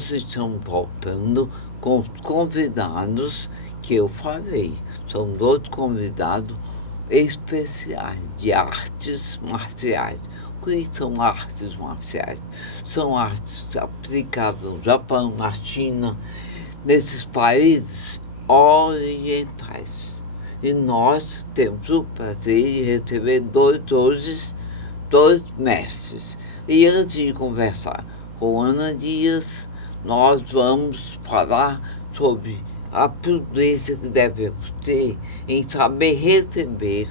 nós estamos voltando com os convidados que eu falei. São 2 convidados especiais de artes marciais. O que são artes marciais? São artes aplicadas no Japão, na China, nesses países orientais. E nós temos o prazer de receber dois mestres. E antes de conversar com Ana Dias, nós vamos falar sobre a prudência que devemos ter em saber receber,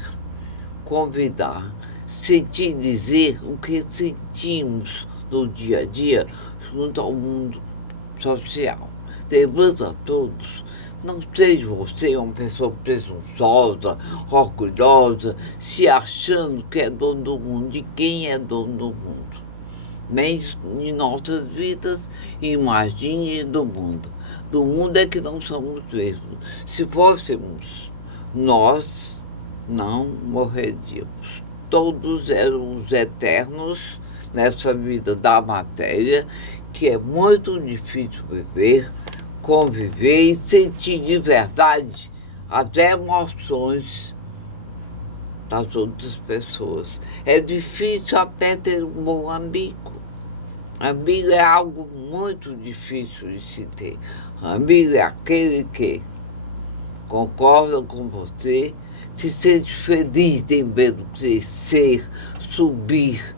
convidar, sentir dizer o que sentimos no dia a dia junto ao mundo social. Lembrando a todos, não seja você uma pessoa presunçosa, orgulhosa, se achando que é dono do mundo. De quem é dono do mundo? Nem de nossas vidas, imagine do mundo. Do mundo é que não somos mesmos. Se fôssemos, nós não morreríamos. Todos éramos eternos nessa vida da matéria, que é muito difícil viver, conviver e sentir de verdade as emoções das outras pessoas. É difícil até ter um bom amigo. Amigo é algo muito difícil de se ter. Amigo é aquele que concorda com você, se sente feliz em ver crescer, subir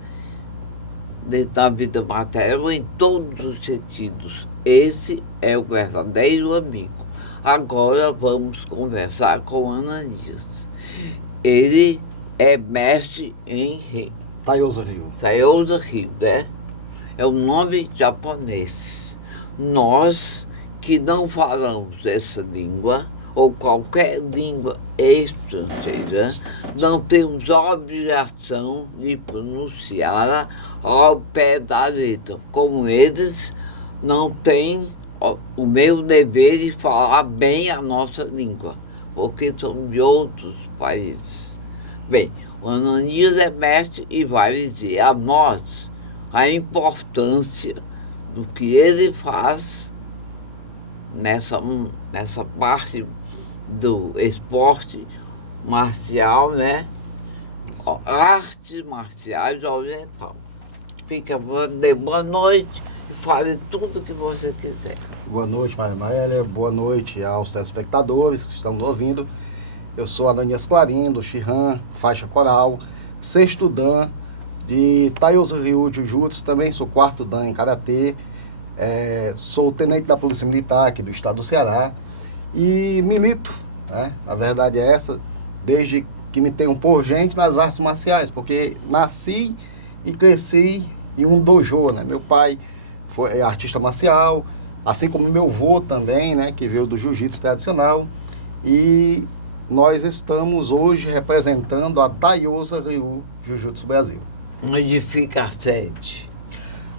na vida material em todos os sentidos. Esse é o verdadeiro amigo. Agora vamos conversar com Ana Dias. Ele é mestre em Taiyosa Ryu. Taiyosa Ryu, né? É um nome japonês. Nós que não falamos essa língua, ou qualquer língua estrangeira, não temos a obrigação de pronunciá-la ao pé da letra. Como eles não têm o meu dever de falar bem a nossa língua, porque são de outros países. Bem, o Ana Dias é mestre e vai dizer a nós a importância do que ele faz nessa parte do esporte marcial, né? Artes marciais oriental. Fica boa noite e fale tudo o que você quiser. Boa noite, Maria Amélia. Boa noite aos telespectadores que estão nos ouvindo. Eu sou Ananias Clarim, do Shihan, faixa coral, 6º Dan de Taiyosa Ryu Jiu-Jitsu, também sou 4º Dan em Karatê, sou tenente da Polícia Militar aqui do estado do Ceará e milito, né? A verdade é essa, desde que me tenho por gente nas artes marciais, porque nasci e cresci em um dojo, né? Meu pai foi artista marcial, assim como meu avô também, né? Que veio do jiu-jitsu tradicional, e nós estamos hoje representando a Taiyosa Ryu Jiu-Jitsu Brasil. Onde fica a sede?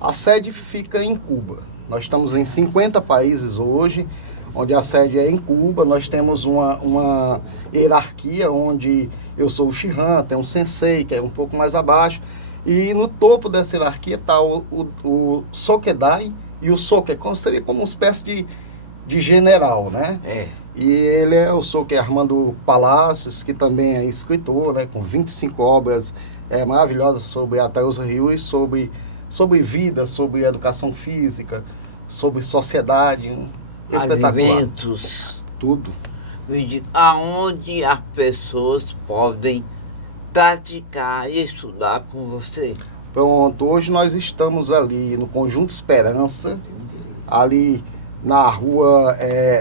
A sede fica em Cuba. Nós estamos em 50 países hoje, onde a sede é em Cuba. Nós temos uma hierarquia onde eu sou o Shihan, tem um sensei, que é um pouco mais abaixo, e no topo dessa hierarquia está o Sokedai e o Soke, seria como uma espécie de general, né? E ele é o Soke Armando Palacios, que também é escritor, né, com 25 obras maravilhosas sobre a Taiyosa Ryu e sobre vida, sobre educação física, sobre sociedade, espetacular. Alimentos. Tudo. Aonde as pessoas podem praticar e estudar com você? Pronto, hoje nós estamos ali no Conjunto Esperança, ali na rua,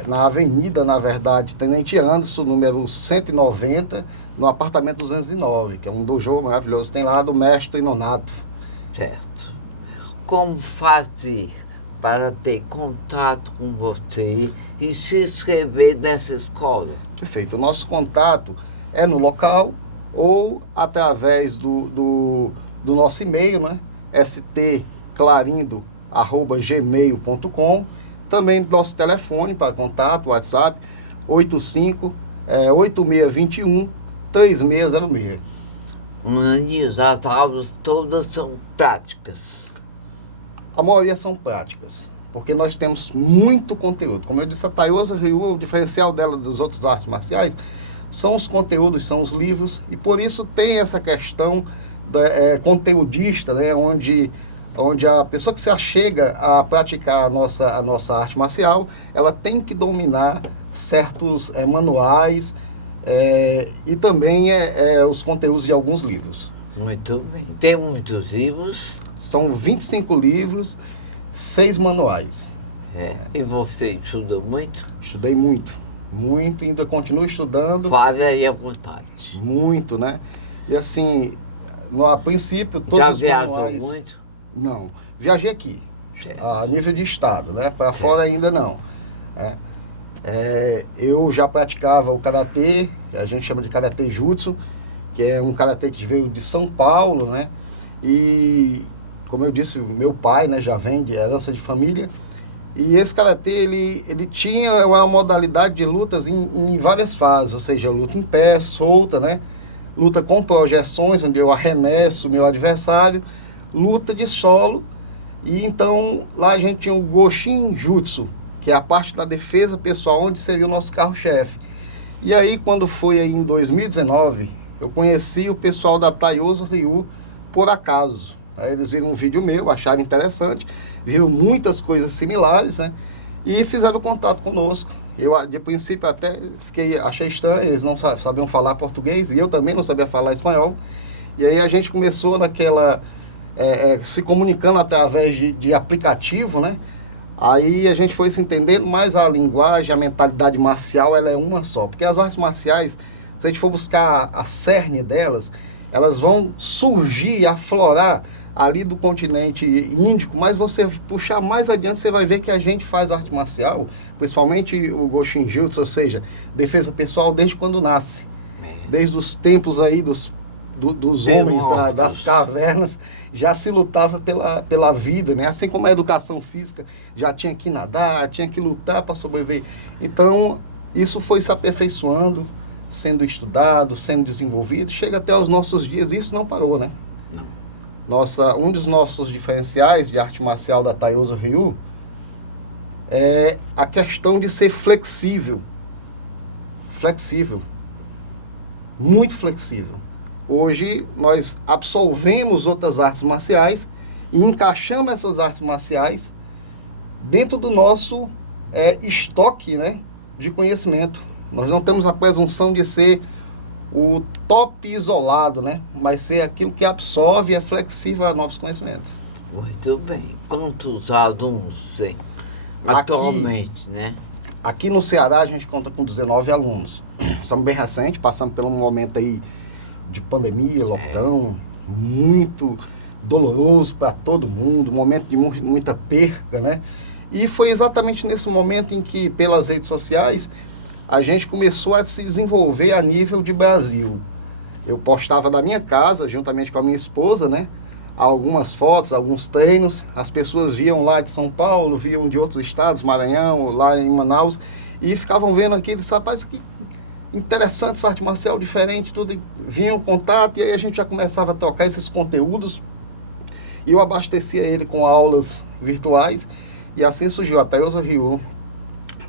na avenida, na verdade, Tenente Anderson, número 190, no apartamento 209, que é um dojo maravilhoso, tem lá do mestre Nonato. Certo. Como fazer para ter contato com você e se inscrever nessa escola? Perfeito. O nosso contato é no local ou através do nosso e-mail, né? stclarindo@gmail.com. Também nosso telefone para contato, WhatsApp, 8621-3606. Ananias, as aulas todas são práticas. A maioria são práticas. porque nós temos muito conteúdo. Como eu disse, a Taiosa Ryu, o diferencial dela dos outros artes marciais são os conteúdos, são os livros, e por isso tem essa questão conteudista, né, onde a pessoa que se achega a praticar a nossa arte marcial, ela tem que dominar certos manuais e também os conteúdos de alguns livros. Muito bem. Tem muitos livros. São 25 livros, 6 manuais. E você estuda muito? Estudei muito, ainda continuo estudando. Fale aí à vontade. Muito, né? E assim, a princípio, todos Já os viajou manuais... muito? Não, viajei aqui, Certo. a nível de estado, né? Para fora ainda não. Eu já praticava o karatê, que a gente chama de karatê jutsu, que é um karatê que veio de São Paulo, né? E, como eu disse, meu pai, né, já vem de herança de família. E esse karatê, ele tinha uma modalidade de lutas em várias fases, ou seja, luta em pé, solta, né? Luta com projeções, onde eu arremesso o meu adversário, luta de solo, e então lá a gente tinha o Goshin Jutsu, que é a parte da defesa pessoal, onde seria o nosso carro-chefe. E aí, quando foi aí em 2019, eu conheci o pessoal da Taiosa Ryu por acaso. Aí eles viram um vídeo meu, acharam interessante, viram muitas coisas similares, né? E fizeram contato conosco. Eu, de princípio, até achei estranho, eles não sabiam falar português, e eu também não sabia falar espanhol. E aí a gente começou se comunicando através de aplicativo, né? Aí a gente foi se entendendo, mas a linguagem, a mentalidade marcial, ela é uma só. Porque as artes marciais, se a gente for buscar a cerne delas, elas vão surgir, aflorar ali do continente índico, mas você puxar mais adiante, você vai ver que a gente faz arte marcial, principalmente o Goshin Jutsu, ou seja, defesa pessoal desde quando nasce. Desde os tempos aí dos homens das cavernas, já se lutava pela vida, né? Assim como a educação física, já tinha que nadar, tinha que lutar para sobreviver. Então, isso foi se aperfeiçoando, sendo estudado, sendo desenvolvido, chega até os nossos dias, e isso não parou, né? Não. Um dos nossos diferenciais de arte marcial da Taiosa Ryu é a questão de ser flexível. Flexível. Muito flexível. Hoje, nós absolvemos outras artes marciais e encaixamos essas artes marciais dentro do nosso estoque, né, de conhecimento. Nós não temos a presunção de ser o top isolado, né, mas ser aquilo que absorve e é flexível a novos conhecimentos. Muito bem. Quantos alunos tem atualmente, né? Aqui no Ceará a gente conta com 19 alunos. Somos bem recentes, passamos por um momento aí de pandemia, lockdown, muito doloroso para todo mundo, um momento de muita perca, né? E foi exatamente nesse momento em que, pelas redes sociais, a gente começou a se desenvolver a nível de Brasil. Eu postava da minha casa, juntamente com a minha esposa, né? Algumas fotos, alguns treinos, as pessoas viam lá de São Paulo, viam de outros estados, Maranhão, lá em Manaus, e ficavam vendo aqueles rapazes que interessante, essa arte marcial diferente, tudo, vinha um contato, e aí a gente já começava a trocar esses conteúdos, e eu abastecia ele com aulas virtuais, e assim surgiu a Taiosa Ryu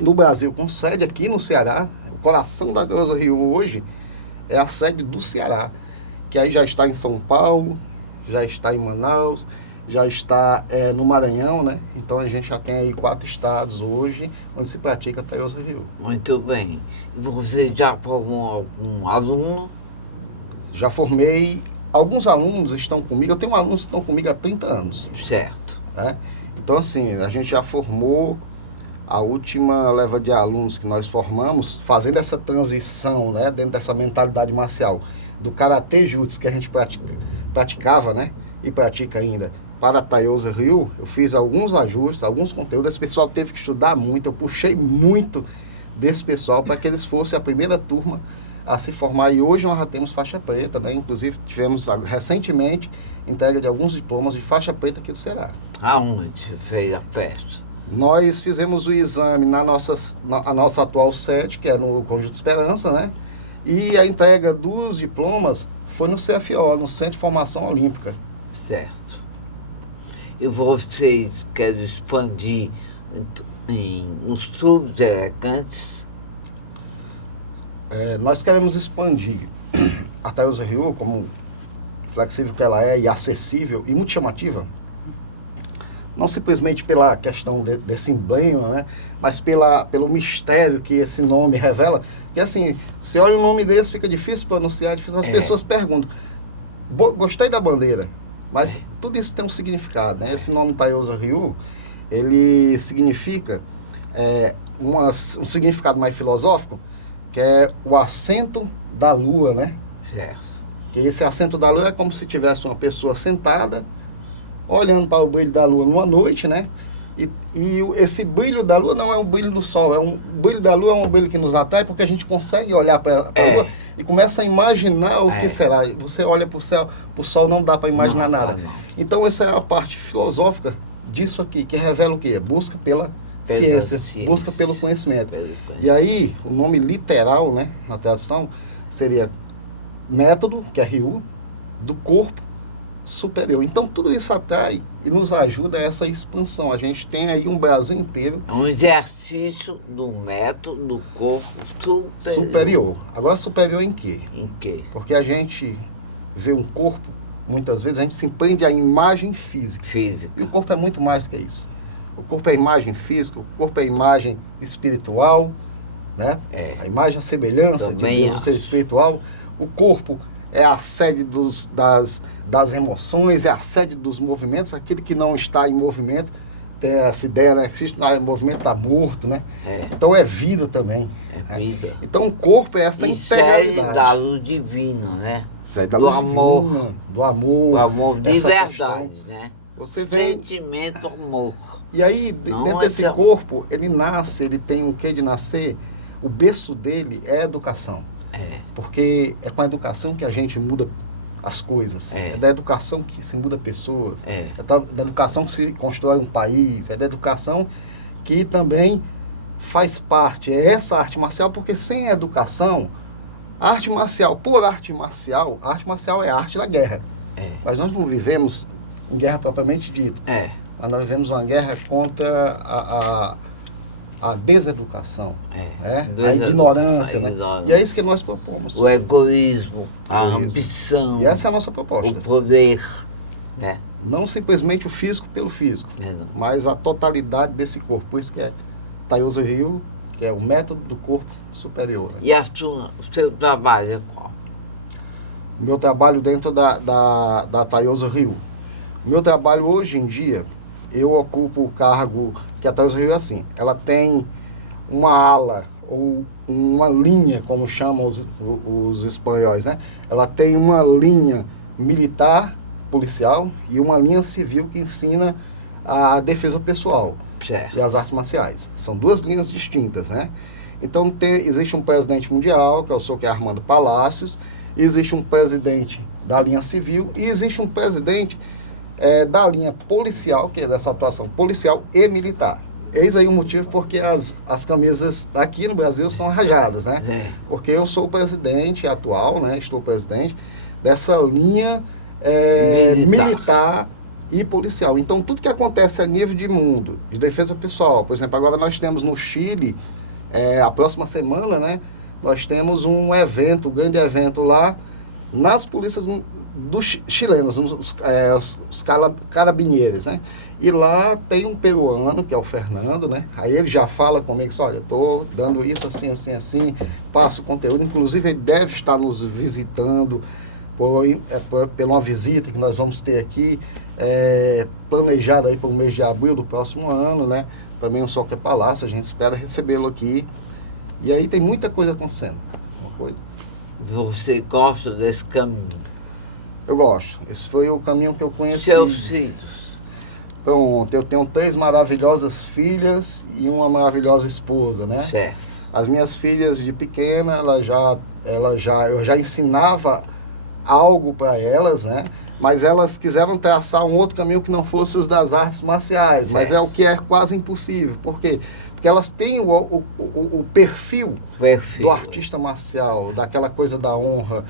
no Brasil, com sede aqui no Ceará. O coração da Taiosa Ryu hoje é a sede do Ceará, que aí já está em São Paulo, já está em Manaus, já está no Maranhão, né? Então a gente já tem aí 4 estados hoje onde se pratica a Taiosa Ryu. Muito bem. E você já formou algum aluno? Já formei, alguns alunos estão comigo, eu tenho alunos que estão comigo há 30 anos. Certo. Né? Então assim, a gente já formou a última leva de alunos que nós formamos, fazendo essa transição, né, dentro dessa mentalidade marcial, do Karatê Jutsu que a gente praticava, né, e pratica ainda, para a Taiosa Ryu. Eu fiz alguns ajustes, alguns conteúdos. Esse pessoal teve que estudar muito, eu puxei muito desse pessoal para que eles fossem a primeira turma a se formar. E hoje nós já temos faixa preta, né? Inclusive tivemos recentemente entrega de alguns diplomas de faixa preta aqui do Ceará. Aonde fez a festa? Nós fizemos o exame na nossa atual sede, que é no Conjunto Esperança, né? E a entrega dos diplomas foi no CFO, no Centro de Formação Olímpica. Certo. E vocês querem expandir os tubos elegantes. Nós queremos expandir a Tayuza Ryu, como flexível que ela é e acessível e muito chamativa, não simplesmente pela questão desse emblema, né, mas pelo mistério que esse nome revela. Que assim, você olha um nome desse, fica difícil para anunciar, difícil, as pessoas perguntam, gostei da bandeira, mas tudo isso tem um significado, né? Esse nome Tayuza Ryu, ele significa um significado mais filosófico, que é o assento da lua, né? Que esse assento da lua é como se tivesse uma pessoa sentada, olhando para o brilho da lua numa noite, né? E esse brilho da lua não é um brilho do sol, o brilho da lua é um brilho que nos atrai, porque a gente consegue olhar para a lua e começa a imaginar o que será. Você olha para o céu, para o sol não dá para imaginar nada. Não. Então essa é a parte filosófica disso aqui, que revela o quê? Busca pela ciência, busca pelo conhecimento. E aí, o nome literal, né, na tradução, seria método, que é Ryu, do corpo superior. Então, tudo isso atrai e nos ajuda a essa expansão. A gente tem aí um Brasil inteiro. É um exercício do método do corpo superior. Agora, superior em quê? Em quê? Porque a gente vê um corpo, muitas vezes, a gente se prende à imagem física. E o corpo é muito mais do que isso. O corpo é imagem física, o corpo é imagem espiritual, né? A imagem, a semelhança também de Deus, o ser espiritual. O corpo é a sede das emoções, é a sede dos movimentos. Aquele que não está em movimento tem essa ideia, né? Que se está em movimento está morto, né? Então é vida também. É vida. Então o corpo é essa integralidade. Sede da luz divina, né? Sede da luz divina, do amor. Do amor de verdade, questão, né? Você vê... Sentimento, amor. E aí, dentro desse corpo, ele nasce, ele tem um quê de nascer? O berço dele é a educação. Porque é com a educação que a gente muda as coisas. É da educação que se muda pessoas. É da educação que se constrói um país. É da educação que também faz parte. É essa arte marcial, porque sem a educação, a arte marcial a arte marcial é a arte da guerra. Mas nós não vivemos em guerra propriamente dita. Mas nós vivemos uma guerra contra a deseducação, a ignorância. Né? E é isso que nós propomos. O egoísmo, a ambição. E essa é a nossa proposta. O poder. Não simplesmente o físico pelo físico, mas a totalidade desse corpo. Por isso que é Tayuza Ryu, que é o método do corpo superior. Né? E o seu trabalho é qual? O meu trabalho dentro da Tayuza Ryu. O meu trabalho hoje em dia, eu ocupo o cargo que a Tayuza Ryu é assim. Ela tem uma ala, ou uma linha, como chamam os espanhóis, né? Ela tem uma linha militar, policial, e uma linha civil que ensina a defesa pessoal e as artes marciais. São duas linhas distintas, né? Então, existe um presidente mundial, que é o Sr. Armando Palacios, existe um presidente da linha civil, e existe um presidente da linha policial, que é dessa atuação policial e militar. Eis aí o motivo porque as camisas aqui no Brasil são rajadas, né? Porque eu sou o presidente atual, né? Estou presidente dessa linha militar e policial. Então, tudo que acontece a nível de mundo, de defesa pessoal, por exemplo, agora nós temos no Chile, a próxima semana, né? Nós temos um evento, um grande evento lá, nas polícias dos chilenos, os carabineiros, né? E lá tem um peruano, que é o Fernando, né? Aí ele já fala comigo, olha, eu estou dando isso assim, assim, assim, passo conteúdo. Inclusive, ele deve estar nos visitando por uma visita que nós vamos ter aqui, planejada aí para o mês de abril do próximo ano, né? Também um Soccer Palácio, a gente espera recebê-lo aqui. E aí tem muita coisa acontecendo. Você gosta desse caminho? Eu gosto. Esse foi o caminho que eu conheci. Seus filhos? Pronto, eu tenho 3 maravilhosas filhas e uma maravilhosa esposa, né? Certo. As minhas filhas de pequena, eu já ensinava algo para elas, né? Mas elas quiseram traçar um outro caminho que não fosse os das artes marciais. Certo. Mas é o que é quase impossível. Por quê? Porque elas têm o perfil do artista marcial, daquela coisa da honra,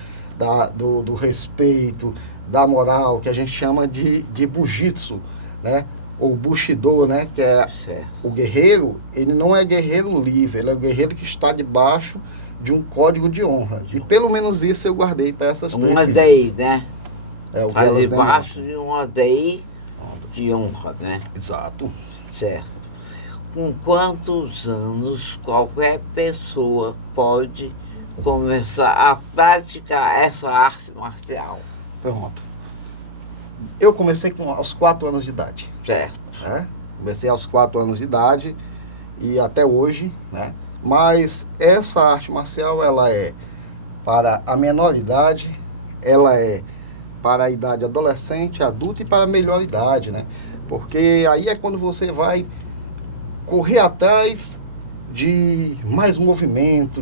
do respeito, da moral, que a gente chama de bujitsu, né? ou Bushido, né, que é Certo. o guerreiro, ele não é guerreiro livre, ele é o guerreiro que está debaixo de um código de honra. E pelo menos isso eu guardei para essas três Uma filhas. DI, né? É o que Está elas debaixo demonstram. de uma DI de honra, né? Exato. Certo. Com quantos anos qualquer pessoa pode começar a praticar essa arte marcial? Pronto. Eu comecei aos 4 anos de idade. Certo. Né? Comecei aos 4 anos de idade e até hoje, né? Mas essa arte marcial, ela é para a menor idade, ela é para a idade adolescente, adulta e para a melhor idade, né? Porque aí é quando você vai correr atrás de mais movimento,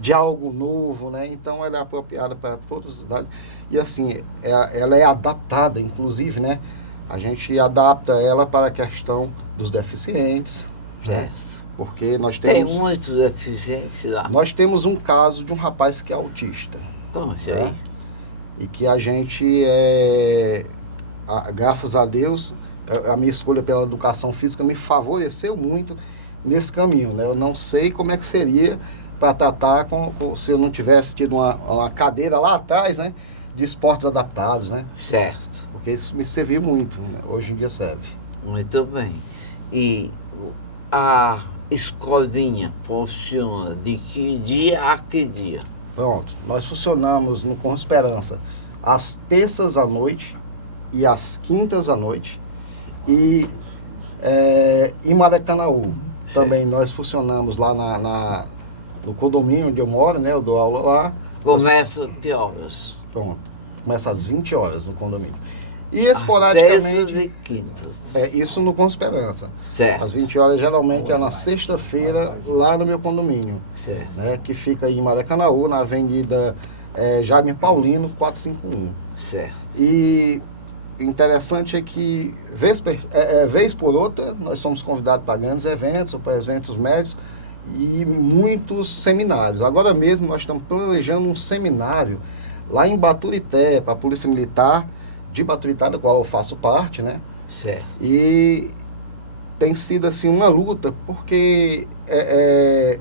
de algo novo, né? Então ela é apropriada para todas as idades. E assim, ela é adaptada, inclusive, né? A gente adapta ela para a questão dos deficientes, né? Certo. Porque nós Tem temos, muitos deficientes lá. nós temos um caso de um rapaz que é autista, Conte né? aí. E que a gente, graças a Deus, a minha escolha pela educação física me favoreceu muito nesse caminho, né? Eu não sei como é que seria para tratar se eu não tivesse tido uma cadeira lá atrás, né? De esportes adaptados, né? Certo. Porque isso me serviu muito, né? Hoje em dia serve. Muito bem. E a escolinha funciona de que dia a que dia? Pronto, nós funcionamos no Com Esperança às terças à noite e às quintas à noite. E em Maracanaú também nós funcionamos lá no condomínio onde eu moro, né? Eu dou aula lá. Começa que horas? Pronto, começa às 20 horas no condomínio. E Terças esporadicamente, e quintas. isso no Com Esperança. Certo. Às 20 horas geralmente é na sexta-feira lá no meu condomínio, Certo. né? Que fica em Maracanaú, na Avenida Jaime Paulino, 451. Certo. E o interessante é que, vez por outra, nós somos convidados para grandes eventos, para eventos médios e muitos seminários. Agora mesmo nós estamos planejando um seminário lá em Baturité, para a Polícia Militar de Baturité, da qual eu faço parte, né? Certo. E tem sido assim uma luta, porque é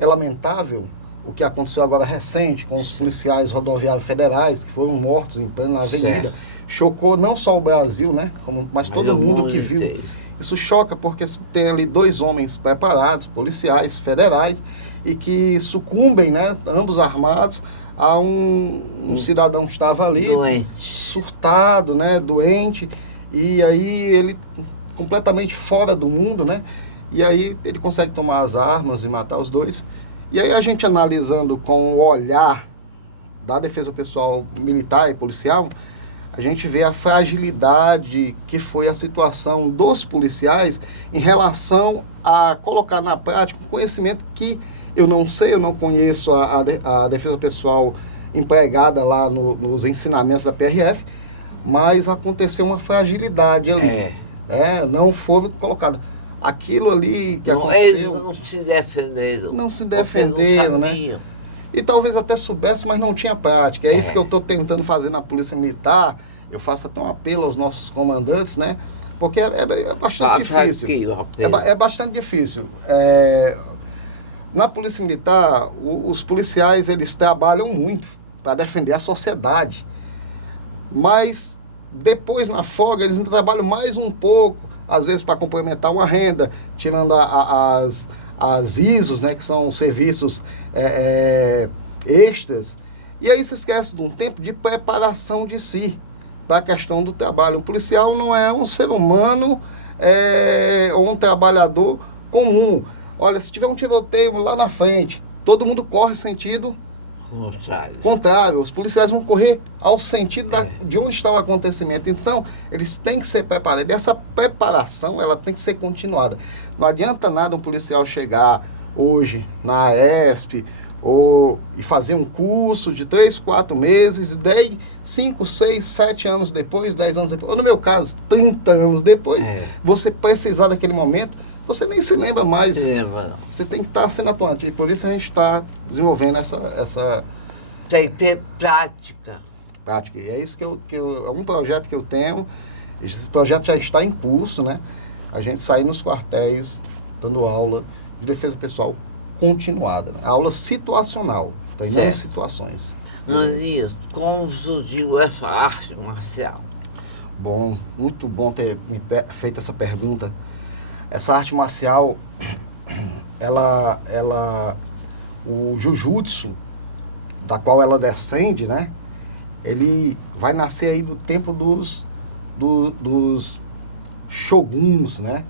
lamentável o que aconteceu agora recente com os policiais rodoviários federais que foram mortos em plena avenida. Certo. Chocou não só o Brasil, né? Mas todo o mundo que viu. inteiro. Isso choca porque tem ali 2 homens preparados, policiais federais, e que sucumbem, né? Ambos armados, a um cidadão que estava ali Doente. surtado, né? Doente, e aí ele completamente fora do mundo, né? E aí ele consegue tomar as armas e matar os dois. E aí a gente analisando com o olhar da defesa pessoal militar e policial, a gente vê a fragilidade que foi a situação dos policiais em relação a colocar na prática um conhecimento que eu não sei, eu não conheço a defesa pessoal empregada lá nos ensinamentos da PRF, mas aconteceu uma fragilidade ali. Não foram colocados. Aquilo ali que aconteceu... Eles não se defenderam. Não se defenderam, né? E talvez até soubesse, mas não tinha prática. É isso que eu estou tentando fazer na Polícia Militar. Eu faço até um apelo aos nossos comandantes, né? Porque é bastante difícil. É bastante difícil. Na Polícia Militar, os policiais, eles trabalham muito para defender a sociedade. Mas depois, na folga, eles ainda trabalham mais um pouco, às vezes para complementar uma renda, tirando as ISOs, né, que são serviços extras. E aí se esquece de um tempo de preparação de si para a questão do trabalho. Um policial não é um ser humano ou um trabalhador comum. Olha, se tiver um tiroteio lá na frente, todo mundo corre sentido contrário. Os policiais vão correr ao sentido de onde está o acontecimento. Então, eles têm que ser preparados. E essa preparação, ela tem que ser continuada. Não adianta nada um policial chegar hoje na AESP e fazer um curso de 3, 4 meses, e 10, 5, 6, 7 anos depois, 10 anos depois, ou no meu caso, 30 anos depois, você precisar daquele momento, você nem se lembra mais. Você tem que estar sendo atuante. E por isso a gente está desenvolvendo essa... Tem que ter prática. Prática. E é isso que é um projeto que eu tenho. Esse projeto já está em curso, né? A gente sai nos quartéis dando aula de defesa pessoal continuada, né? Aula situacional, treinando Certo. situações. Ananias, como surgiu essa arte marcial? Bom, muito bom ter feito essa pergunta. Essa arte marcial, o Jujutsu, da qual ela descende, né? Ele vai nascer aí do tempo dos shoguns, né?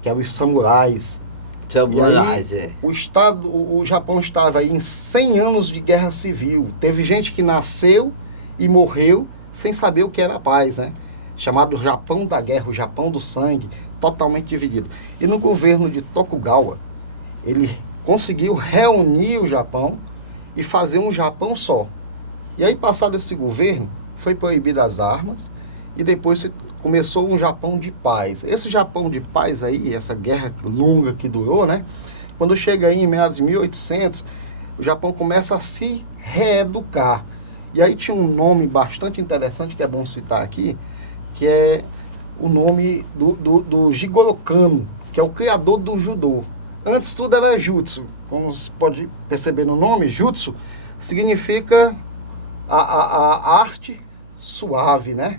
Que eram os samurais. Samurais, E aí, o Japão estava aí em 100 anos de guerra civil. Teve gente que nasceu e morreu sem saber o que era paz, né? Chamado Japão da Guerra, o Japão do Sangue, totalmente dividido. E no governo de Tokugawa, ele conseguiu reunir o Japão e fazer um Japão só. E aí, passado esse governo, foi proibido as armas e depois começou um Japão de paz. Esse Japão de paz aí, essa guerra longa que durou, né? Quando chega aí em meados de 1800, o Japão começa a se reeducar. E aí tinha um nome bastante interessante que é bom citar aqui, que é o nome do Jigoro Kano, que é o criador do judô. Antes tudo era jutsu. Como você pode perceber no nome, jutsu significa a arte suave, né?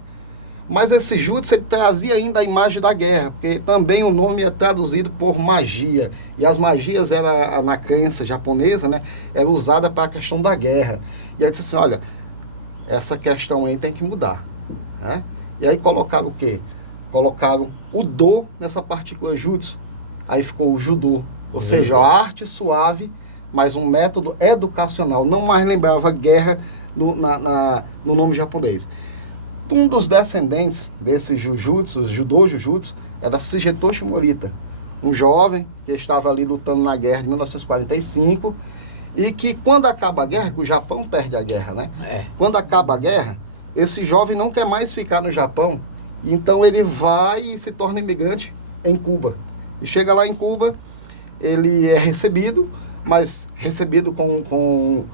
Mas esse jutsu ele trazia ainda a imagem da guerra, porque também o nome é traduzido por magia. E as magias, era, na crença japonesa, né, era usada para a questão da guerra. E aí disse assim, olha, essa questão aí tem que mudar, né? E aí colocaram o quê? Colocaram o do nessa partícula jutsu. Aí ficou o judô. Ou seja, a arte suave, mas um método educacional. Não mais lembrava guerra no nome japonês. Um dos descendentes desse judô jujutsu, era Shigetoshi Morita, um jovem que estava ali lutando na guerra de 1945 e que quando acaba a guerra, que o Japão perde a guerra, né? Quando acaba a guerra, esse jovem não quer mais ficar no Japão, então ele vai e se torna imigrante em Cuba. E chega lá em Cuba, ele é recebido, mas recebido com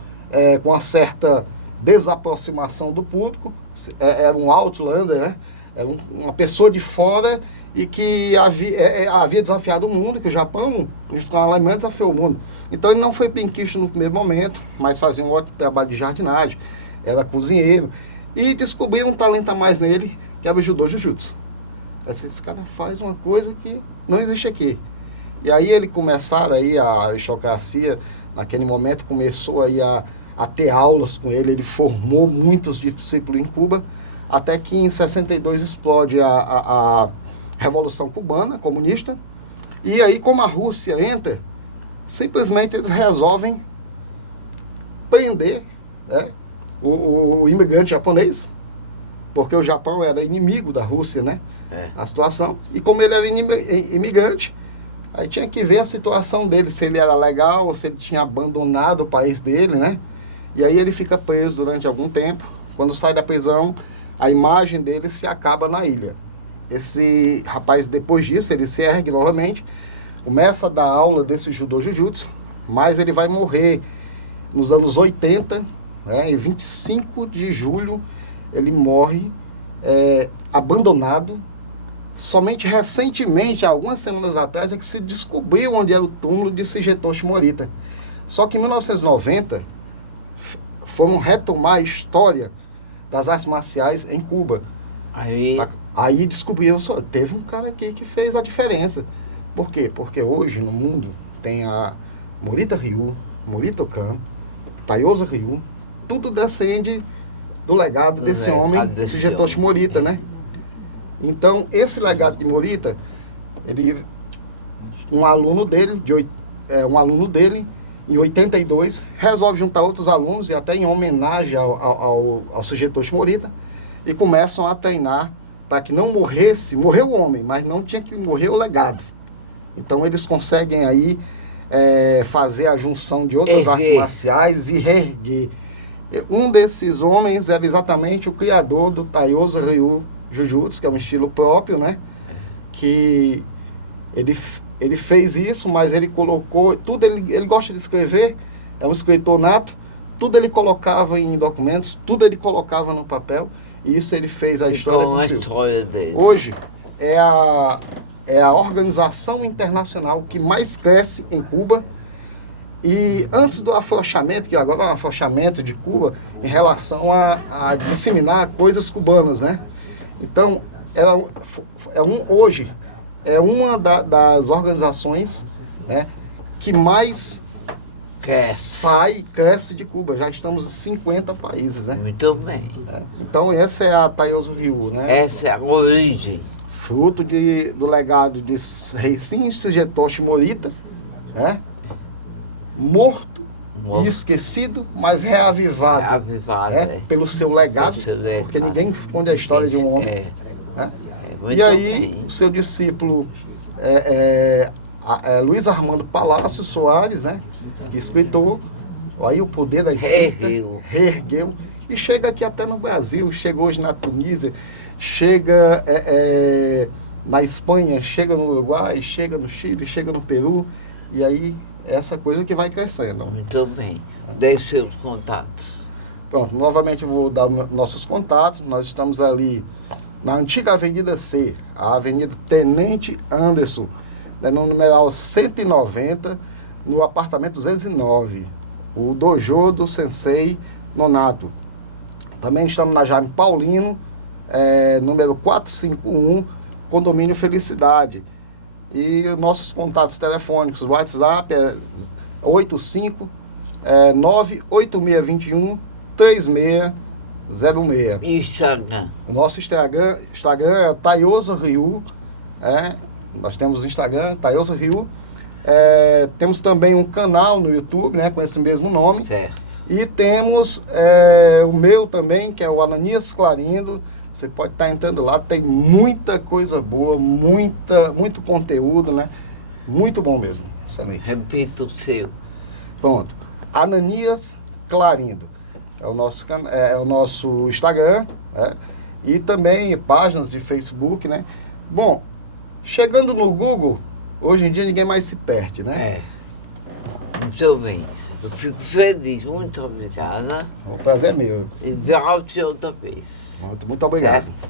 uma certa desaproximação do público. Era um outlander, né? Era uma pessoa de fora e que havia desafiado o mundo, que o Japão, junto com a Alemanha, desafiou o mundo. Então ele não foi penquista no primeiro momento, mas fazia um ótimo trabalho de jardinagem, era cozinheiro, e descobriram um talento a mais nele, que era o judô jujutsu. Esse cara faz uma coisa que não existe aqui. E aí ele começaram aí, a aristocracia, naquele momento, começou aí a ter aulas com ele, ele formou muitos discípulos em Cuba, até que em 62 explode a Revolução Cubana, comunista, e aí como a Rússia entra, simplesmente eles resolvem prender, né, o imigrante japonês, porque o Japão era inimigo da Rússia, né, a situação, e como ele era imigrante, aí tinha que ver a situação dele, se ele era legal, ou se ele tinha abandonado o país dele, né? E aí ele fica preso durante algum tempo. Quando sai da prisão, a imagem dele se acaba na ilha. Esse rapaz, depois disso, ele se ergue novamente, começa a dar aula desse judô jujutsu, mas ele vai morrer nos anos 80, né? Em 25 de julho, ele morre abandonado. Somente recentemente, algumas semanas atrás, é que se descobriu onde era o túmulo de Shigetoshi Morita. Só que em 1990, foram retomar a história das artes marciais em Cuba. Aí descobriu, teve um cara aqui que fez a diferença. Por quê? Porque hoje no mundo tem a Morita Ryu, Morita Okan, Tayosa Ryu, tudo descende do legado desse homem, Shigetoshi Morita, né? Então, esse legado de Morita, um aluno dele, em 82, resolve juntar outros alunos, e até em homenagem ao Shigetoshi Morita, e começam a treinar para que não morresse, morreu o homem, mas não tinha que morrer o legado. Então, eles conseguem aí fazer a junção de outras artes marciais e reerguer. Um desses homens era exatamente o criador do Tayosa Ryu Jujutsu, que é um estilo próprio, né? Que ele fez isso, mas ele colocou tudo, ele gosta de escrever, é um escritor nato, tudo ele colocava em documentos, tudo ele colocava no papel, Isso ele fez a E história com do a Fio. história dele. Hoje é a organização internacional que mais cresce em Cuba. E antes do afrouxamento, que agora é um afrouxamento de Cuba, em relação a disseminar coisas cubanas, né? Então, hoje, é uma das organizações, né, que mais cresce de Cuba. Já estamos em 50 países, né? Muito bem. Então, essa é a Taiyoso Ryu, né? Essa é a origem. Fruto do legado de Reisin Sugetoshi Morita, né? Morto e esquecido, mas reavivado, pelo seu legado, porque ninguém esconde a história de um homem. Né? E aí, o seu discípulo Luiz Armando Palácio Soares, né, que escritor, aí o poder da escrita, reergueu, e chega aqui até no Brasil, chega hoje na Tunísia, chega na Espanha, chega no Uruguai, chega no Chile, chega no Peru, e aí essa coisa que vai crescendo. Muito bem. Dê seus contatos. Pronto, novamente eu vou dar nossos contatos. Nós estamos ali na antiga Avenida C, a Avenida Tenente Anderson, no numeral 190, no apartamento 209, o dojo do Sensei Nonato. Também estamos na Jaime Paulino, número 451, Condomínio Felicidade. E nossos contatos telefônicos, o WhatsApp é 98621-3606. Instagram. O nosso Instagram é Taiyoso Ryu. Nós temos o Instagram, Taiyoso Ryu. Temos também um canal no YouTube, né, com esse mesmo nome. Certo. E temos o meu também, que é o Ananias Clarindo. Você pode estar entrando lá, tem muita coisa boa, muito conteúdo, né? Muito bom mesmo. Excelente. Repita o seu. Pronto. Ananias Clarindo. É o nosso Instagram, né? E também páginas de Facebook, né? Bom, chegando no Google, hoje em dia ninguém mais se perde, né? Muito bem. Eu fico feliz, muito obrigada. O prazer é meu. E volte outra vez. Muito obrigado. Certo?